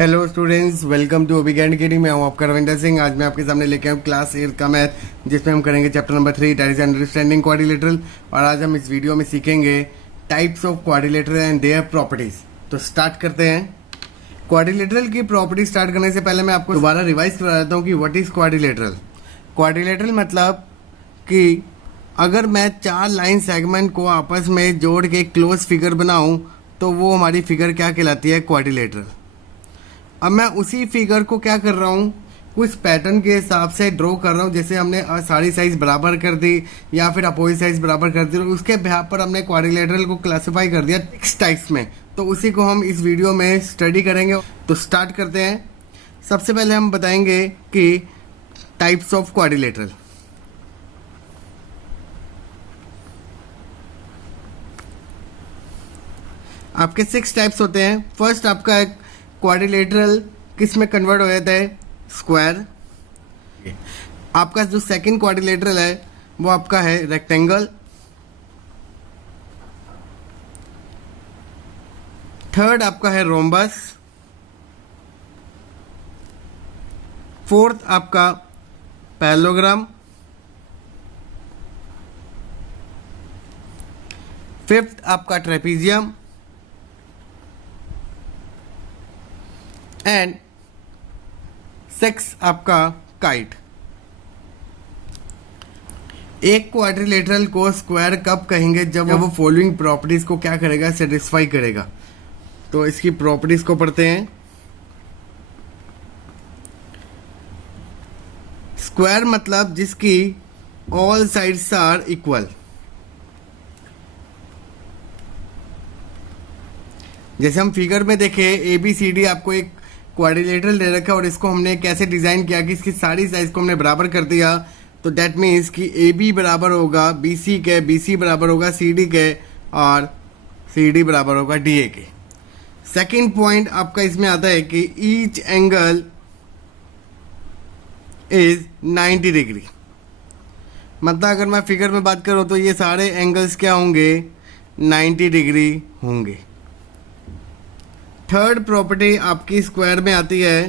Hello students, welcome to Abhigyan academy. मैं हूं आपका रविंदर सिंह। आज मैं आपके सामने लेके आऊँ क्लास 8 का मैथ, जिसमें हम करेंगे chapter number 3 that is understanding quadrilateral. और आज हम इस वीडियो में सीखेंगे types of quadrilateral and their properties. तो स्टार्ट करते हैं। क्वाड्रिलेटरल की प्रॉपर्टी स्टार्ट करने से पहले मैं आपको दोबारा रिवाइज करा देता हूँ कि व्हाट इज क्वाड्रिलेटरल। क्वाड्रिलेटरल मतलब कि अगर मैं 4 लाइन सेगमेंट को आपस में जोड़ के क्लोज फिगर बनाऊं तो वो हमारी फिगर क्या कहलाती है? क्वाड्रिलेटरल। अब मैं उसी फिगर को क्या कर रहा हूँ, कुछ पैटर्न के हिसाब से ड्रॉ कर रहा हूँ। जैसे हमने सारी साइज बराबर कर दी या फिर अपोजिट साइज बराबर कर दी, तो उसके बिहाफ पर हमने क्वाड्रिलेटरल को क्लासिफाई कर दिया 6 टाइप्स में। तो उसी को हम इस वीडियो में स्टडी करेंगे। तो स्टार्ट करते हैं। सबसे पहले हम बताएंगे कि टाइप्स ऑफ क्वाड्रिलेटरल। आपके 6 टाइप्स होते हैं। फर्स्ट आपका क्वाड्रिलेटरल किस में कन्वर्ट हो जाता है? स्क्वायर। आपका जो सेकंड क्वाड्रिलेटरल है वो आपका है रेक्टेंगल। थर्ड आपका है रोम्बस। फोर्थ आपका पैरेललोग्राम। फिफ्थ आपका ट्रेपीजियम एंड 6 आपका काइट। एक क्वाड्रिलेटरल को स्क्वायर कब कहेंगे? जब वो फॉलोइंग प्रॉपर्टीज को क्या करेगा? सेटिस्फाई करेगा। तो इसकी प्रॉपर्टीज को पढ़ते हैं। स्क्वायर मतलब जिसकी ऑल साइड्स आर इक्वल। जैसे हम फिगर में देखें ABCD, आपको एक क्वाड्रिलेटरल दे रखा है और इसको हमने कैसे डिजाइन किया कि इसकी सारी साइज को हमने बराबर कर दिया। तो डेट मीन्स कि AB बराबर होगा BC के, BC बराबर होगा CD के और CD बराबर होगा DA के। सेकंड पॉइंट आपका इसमें आता है कि ईच एंगल इज 90 डिग्री। मतलब अगर मैं फिगर में बात करूं तो ये सारे एंगल्स क्या होंगे? 90 डिग्री होंगे। थर्ड प्रॉपर्टी आपकी स्क्वायर में आती है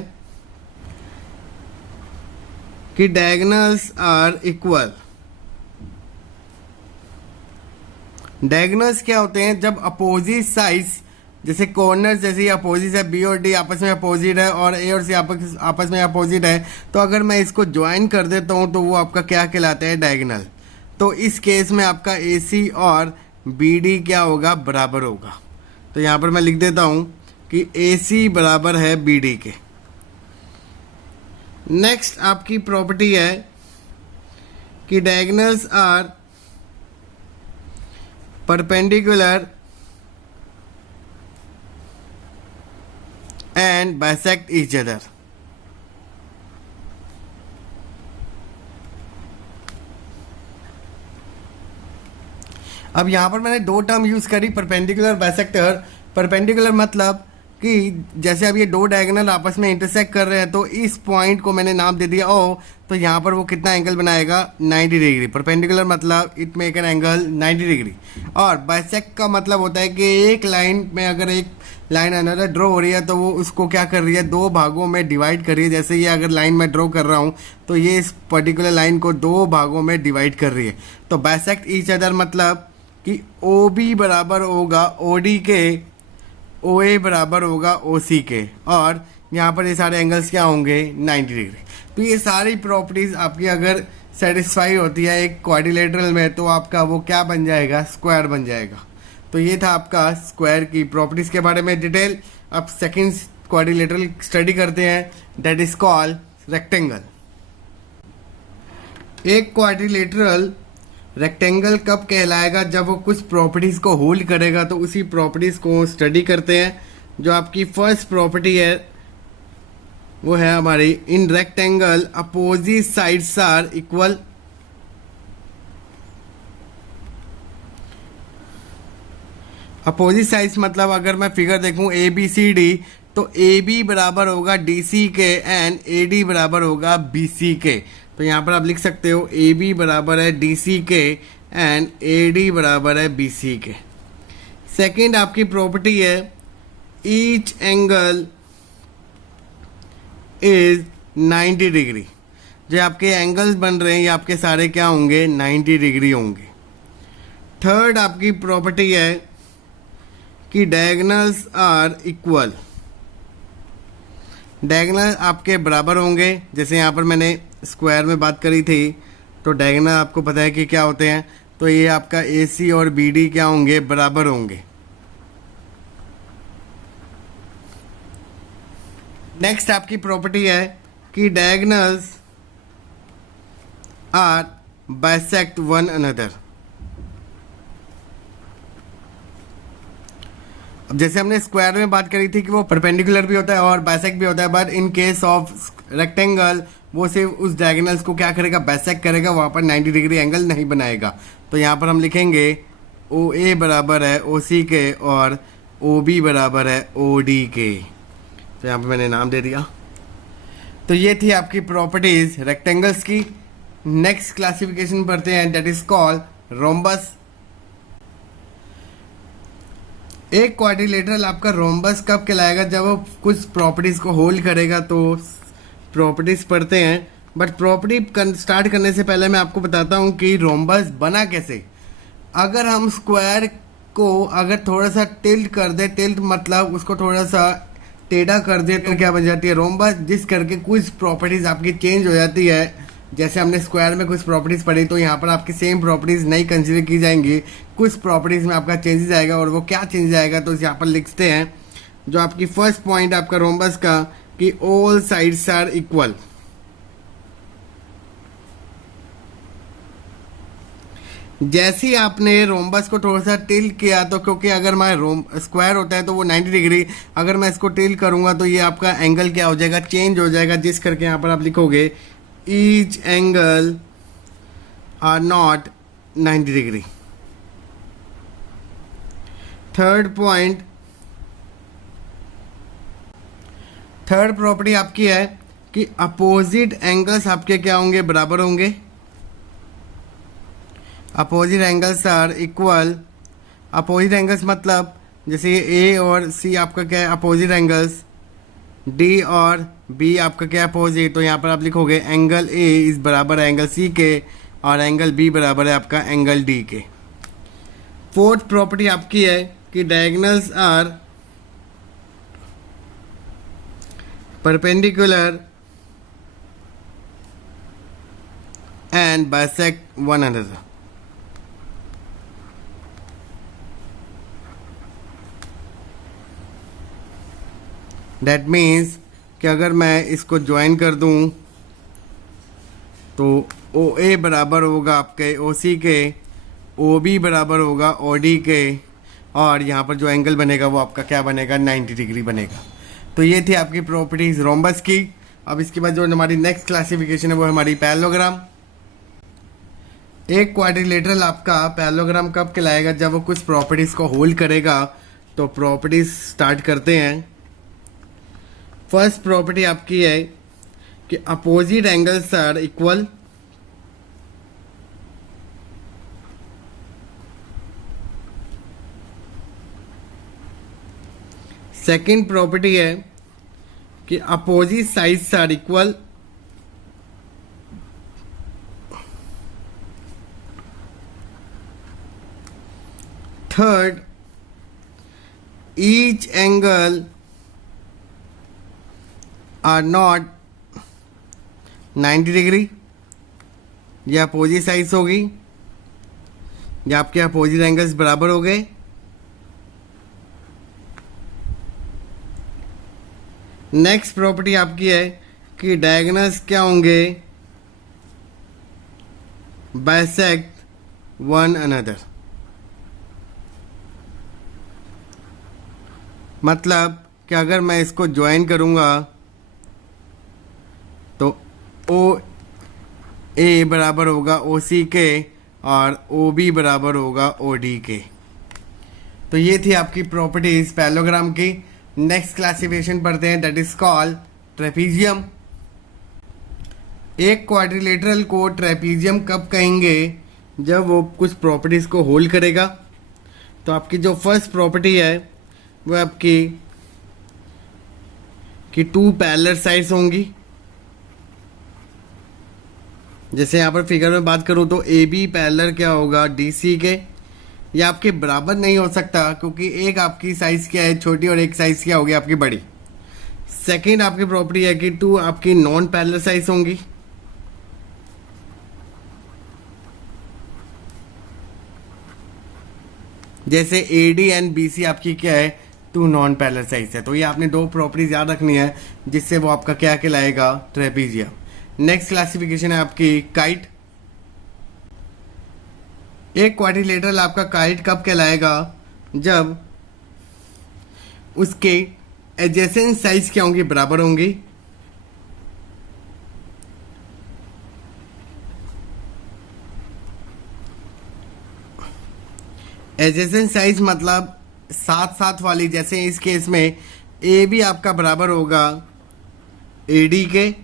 कि डायगोनल्स आर इक्वल। डायगोनल्स क्या होते हैं? जब अपोजिट साइड, जैसे कॉर्नर जैसे अपोजिट है, B और D आपस में अपोजिट है और A और C आपस में अपोजिट है, तो अगर मैं इसको ज्वाइन कर देता हूं तो वो आपका क्या कहलाता है? डायगोनल। तो इस केस में आपका AC और BD क्या होगा? बराबर होगा। तो यहां पर मैं लिख देता हूं कि AC बराबर है BD के। नेक्स्ट आपकी प्रॉपर्टी है कि diagonals are perpendicular and bisect each other. अब यहां पर मैंने 2 टर्म यूज करी, परपेंडिकुलर, बाइसेक्टर। परपेंडिकुलर मतलब कि जैसे अब ये 2 डायगोनल आपस में इंटरसेक्ट कर रहे हैं, तो इस पॉइंट को मैंने नाम दे दिया O। तो यहाँ पर वो कितना एंगल बनाएगा? 90 डिग्री। परपेंडिकुलर मतलब it make an angle 90 degree. और बाइसेक्ट का मतलब होता है कि एक लाइन में अगर एक लाइन अनदर ड्रॉ हो रही है तो वो उसको क्या कर रही है? 2 भागों में डिवाइड कर रही है। जैसे ये अगर लाइन में ड्रॉ कर रहा हूँ तो ये इस पर्टिकुलर लाइन को 2 भागों में डिवाइड कर रही है। तो बाइसेक्ट ईच अदर मतलब कि OB बराबर होगा OD के, OA बराबर होगा OC के, और यहाँ पर ये सारे एंगल्स क्या होंगे? 90 डिग्री। तो ये सारी प्रॉपर्टीज आपकी अगर सेटिस्फाई होती है एक क्वाड्रिलेटरल में, तो आपका वो क्या बन जाएगा? स्क्वायर बन जाएगा। तो ये था आपका स्क्वायर की प्रॉपर्टीज के बारे में डिटेल। अब सेकंड क्वाड्रिलेटरल स्टडी करते हैं, दैट इज कॉल्ड रेक्टेंगल। एक क्वाड्रिलेटरल रेक्टेंगल कब कहलाएगा? जब वो कुछ प्रॉपर्टीज को होल्ड करेगा। तो उसी प्रॉपर्टीज को स्टडी करते हैं। जो आपकी फर्स्ट प्रॉपर्टी है वो है हमारी in rectangle opposite sides are equal. Opposite sides मतलब अगर मैं फिगर देखूं ABCD, तो AB बराबर होगा DC के एंड AD बराबर होगा BC के। तो यहाँ पर आप लिख सकते हो AB बराबर है DC के एंड AD बराबर है BC के। सेकंड आपकी प्रॉपर्टी है ईच एंगल इज 90 डिग्री। जो आपके एंगल्स बन रहे हैं ये आपके सारे क्या होंगे, 90 डिग्री होंगे। थर्ड आपकी प्रॉपर्टी है कि डायगोनल्स आर इक्वल। डायगोनल आपके बराबर होंगे। जैसे यहाँ पर मैंने स्क्वायर में बात करी थी, तो डायगोनल आपको पता है कि क्या होते हैं, तो ये आपका ए सी और बी डी क्या होंगे, बराबर होंगे। नेक्स्ट आपकी प्रॉपर्टी है कि diagonals are bisect one another. अब जैसे हमने स्क्वायर में बात करी थी कि वो परपेंडिकुलर भी होता है और बाइसेक्ट भी होता है, but in case of rectangle वो सिर्फ उस डायगोनल्स को क्या करेगा, बाइसेक्ट करेगा, वहाँ पर 90 डिग्री एंगल नहीं बनाएगा। तो यहाँ पर हम लिखेंगे ओ ए बराबर है ओ सी के और ओ बी बराबर है ओ डी के। तो यहाँ पर मैंने नाम दे दिया। तो ये थी आपकी प्रॉपर्टीज रेक्टेंगल्स की। नेक्स्ट क्लासिफिकेशन पढ़ते हैं, दैट इज कॉल्ड रोम्बस। एक क्वाड्रिलेटरल आपका रोम्बस कब कहलाएगा, जब वो कुछ प्रॉपर्टीज को होल्ड करेगा। तो प्रॉपर्टीज पढ़ते हैं, बट प्रॉपर्टी स्टार्ट करने से पहले मैं आपको बताता हूँ कि रोम्बस बना कैसे। अगर हम स्क्वायर को अगर थोड़ा सा टिल्ट कर दे, टिल्ट मतलब उसको थोड़ा सा टेढ़ा कर दे, तो क्या बन जाती है, रोम्बस, जिस करके कुछ प्रॉपर्टीज आपकी चेंज हो जाती है। जैसे हमने स्क्वायर में कुछ प्रॉपर्टीज पढ़ी, तो यहाँ पर आपकी सेम प्रॉपर्टीज नहीं कंसीडर की जाएंगी, कुछ प्रॉपर्टीज में आपका चेंजेस आएगा। और वो क्या चेंजेस आएगा, तो यहाँ पर लिखते हैं जो आपकी फर्स्ट पॉइंट आपका रोम्बस का, कि ऑल साइड्स आर इक्वल। जैसे ही आपने रोम्बस को थोड़ा सा टिल्ट किया, तो क्योंकि अगर मैं स्क्वायर होता है तो वो 90 डिग्री, अगर मैं इसको टिल्ट करूंगा तो ये आपका एंगल क्या हो जाएगा, चेंज हो जाएगा। जिस करके यहाँ पर आप लिखोगे each angle are not 90 degree. Third point, third property आपकी है कि अपोजिट एंगल्स आपके क्या होंगे, बराबर होंगे। Opposite angles are equal. Opposite angles मतलब जैसे ये ए और सी आपका क्या है, अपोजिट एंगल्स। डी और बी आपका क्या है, अपोजिट। तो यहाँ पर आप लिखोगे एंगल ए इस बराबर है एंगल सी के और एंगल बी बराबर है आपका एंगल डी के। फोर्थ प्रॉपर्टी आपकी है कि diagonals are perpendicular and bisect one another. That means कि अगर मैं इसको ज्वाइन कर दूं तो ओ ए बराबर होगा आपके ओ सी के, ओ बी बराबर होगा ओ डी के, और यहाँ पर जो एंगल बनेगा वो आपका क्या बनेगा, 90 डिग्री बनेगा। तो ये थी आपकी प्रॉपर्टीज रोम्बस की। अब इसके बाद जो हमारी नेक्स्ट क्लासिफिकेशन है वो हमारी पैरेललोग्राम। एक क्वाड्रिलेटरल आपका पैरेललोग्राम कब कहलाएगा, जब वो कुछ प्रॉपर्टीज को होल्ड करेगा। तो प्रॉपर्टीज स्टार्ट करते हैं। फर्स्ट प्रॉपर्टी आपकी है कि opposite angles are equal. Second property है कि opposite sides are equal. Third, each angle are not 90 degree. ये अपोजिट साइड्स होगी, ये आपके अपोजिट एंगल्स बराबर हो गए। नेक्स्ट प्रॉपर्टी आपकी है कि डायगोनल्स क्या होंगे, बाइसेक्ट वन अनदर। मतलब कि अगर मैं इसको ज्वाइन करूंगा तो ओ ए बराबर होगा ओ सी के और ओ बी बराबर होगा ओ डी के। तो ये थी आपकी प्रॉपर्टीज पैरेललोग्राम की। नेक्स्ट क्लासिफिकेशन पढ़ते हैं, दैट इज कॉल्ड ट्रेपीजियम। एक क्वाड्रिलेटरल को ट्रेपीजियम कब कहेंगे, जब वो कुछ प्रॉपर्टीज को होल्ड करेगा। तो आपकी जो फर्स्ट प्रॉपर्टी है वो आपकी कि 2 पैरेलल साइड्स होंगी। जैसे यहाँ पर फिगर में बात करूँ तो ए बी पैरेलल क्या होगा डी सी के, ये आपके बराबर नहीं हो सकता क्योंकि एक आपकी साइज क्या है छोटी और एक साइज क्या होगी आपकी बड़ी। सेकंड आपकी प्रॉपर्टी है कि 2 आपकी नॉन पैरेलल साइज होंगी। जैसे A D and B C आपकी क्या है 2 नॉन पैरेलल साइज है। तो ये आपने 2 प्रॉपर्टीज याद रखनी है जिससे वो आपका क्या कहलाएगा ट्रेपीजियम। नेक्स्ट क्लासिफिकेशन है आपकी काइट। एक क्वाड्रिलेटरल आपका काइट कब कहलाएगा, जब उसके एडजेसेंट साइज क्या होंगी बराबर होंगी। एडजेसेंट साइज मतलब साथ साथ वाली, जैसे इस केस में ए बी आपका बराबर होगा ए डी के,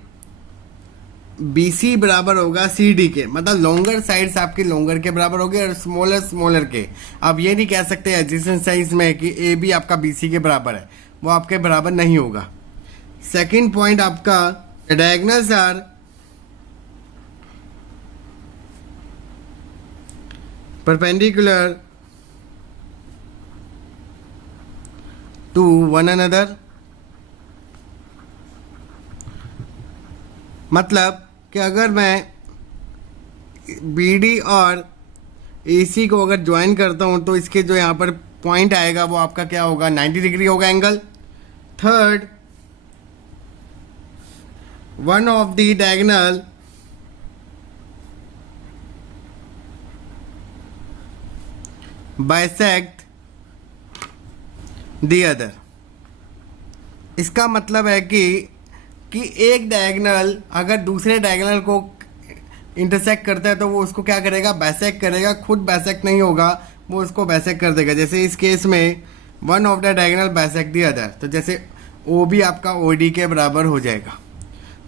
बी सी बराबर होगा सी डी के, मतलब लॉन्गर साइड्स आपके लॉन्गर के बराबर होगी और स्मॉलर स्मॉलर के। अब ये नहीं कह सकते एडजेसेंट साइज में कि ए बी आपका बी सी के बराबर है, वो आपके बराबर नहीं होगा। सेकंड पॉइंट आपका diagonals are perpendicular to one another, मतलब कि अगर मैं बी डी और ए सी को अगर ज्वाइन करता हूं तो इसके जो यहाँ पर पॉइंट आएगा वो आपका क्या होगा 90 डिग्री होगा angle. Third, one of the diagonal bisect the other. इसका मतलब है कि एक डायगोनल अगर दूसरे डायगोनल को इंटरसेक्ट करता है तो वो उसको क्या करेगा बाइसेक्ट करेगा, खुद बाइसेक्ट नहीं होगा, वो उसको बाइसेक्ट कर देगा। जैसे इस केस में one of the diagonal bisect the other, तो जैसे ओ भी आपका ओ डी के बराबर हो जाएगा।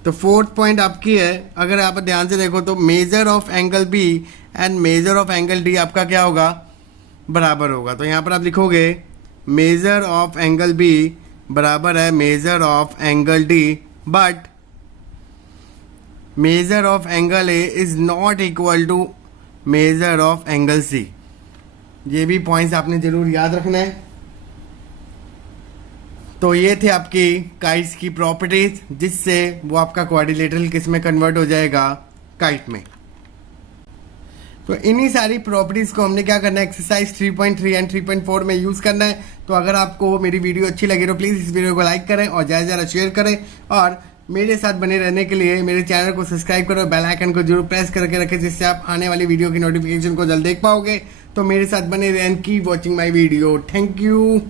तो फोर्थ पॉइंट आपकी है, अगर आप ध्यान से देखो तो measure of angle B and measure of angle D आपका क्या होगा बराबर होगा। तो यहाँ पर आप लिखोगे मेजर ऑफ एंगल बी बराबर है measure of angle D, but measure of angle A is not equal to measure of angle C. ये भी पॉइंट्स आपने जरूर याद रखना है। तो ये थे आपकी काइट्स की प्रॉपर्टीज, जिससे वो आपका क्वाड्रिलेटरल किस में कन्वर्ट हो जाएगा काइट में। तो इन्हीं सारी प्रॉपर्टीज को हमने क्या करना है एक्सरसाइज 3.3 एंड 3.4 में यूज करना है। तो अगर आपको मेरी वीडियो अच्छी लगी तो प्लीज इस वीडियो को लाइक करें और ज़्यादा से ज़्यादा शेयर करें, और मेरे साथ बने रहने के लिए मेरे चैनल को सब्सक्राइब करो, बेल आइकन को जरूर प्रेस करके रखें जिससे आप आने वाली वीडियो की नोटिफिकेशन को जल्द देख पाओगे। तो मेरे साथ बने रहें, keep watching my video. Thank you.